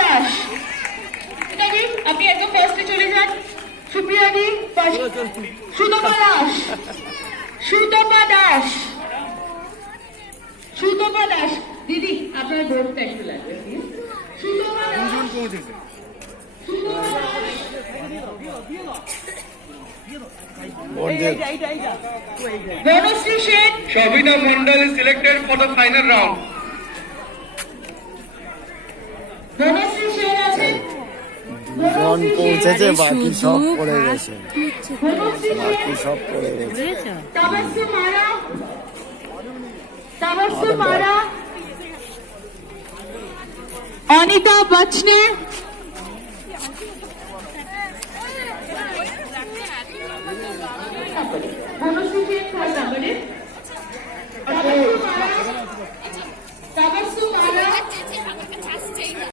দাস, পিতাজি আপনি একদম ফার্স্টে চলে যান। সুপ্রিয়াদি, সুতপা দাস, সুতপা দাস, সুতপা দাস। দিদি আপনার বোর্ডটা একটু লাগবে please. Sutapa Das, Sutapa Das. Banashree Sen, Shabina Mondal is selected for the final round. Banashree Sen আছেন। জন পৌঁছেছে, বাকি সব পড়ে হাত গেছে, তুলছে তো। বনশ্রী সেন, বাকি সব পড়ে গেছে। বুঝেছো? তাবাসসুম আরা, তাবাসসুম আরা, অনিতা বচনে, বনশ্রী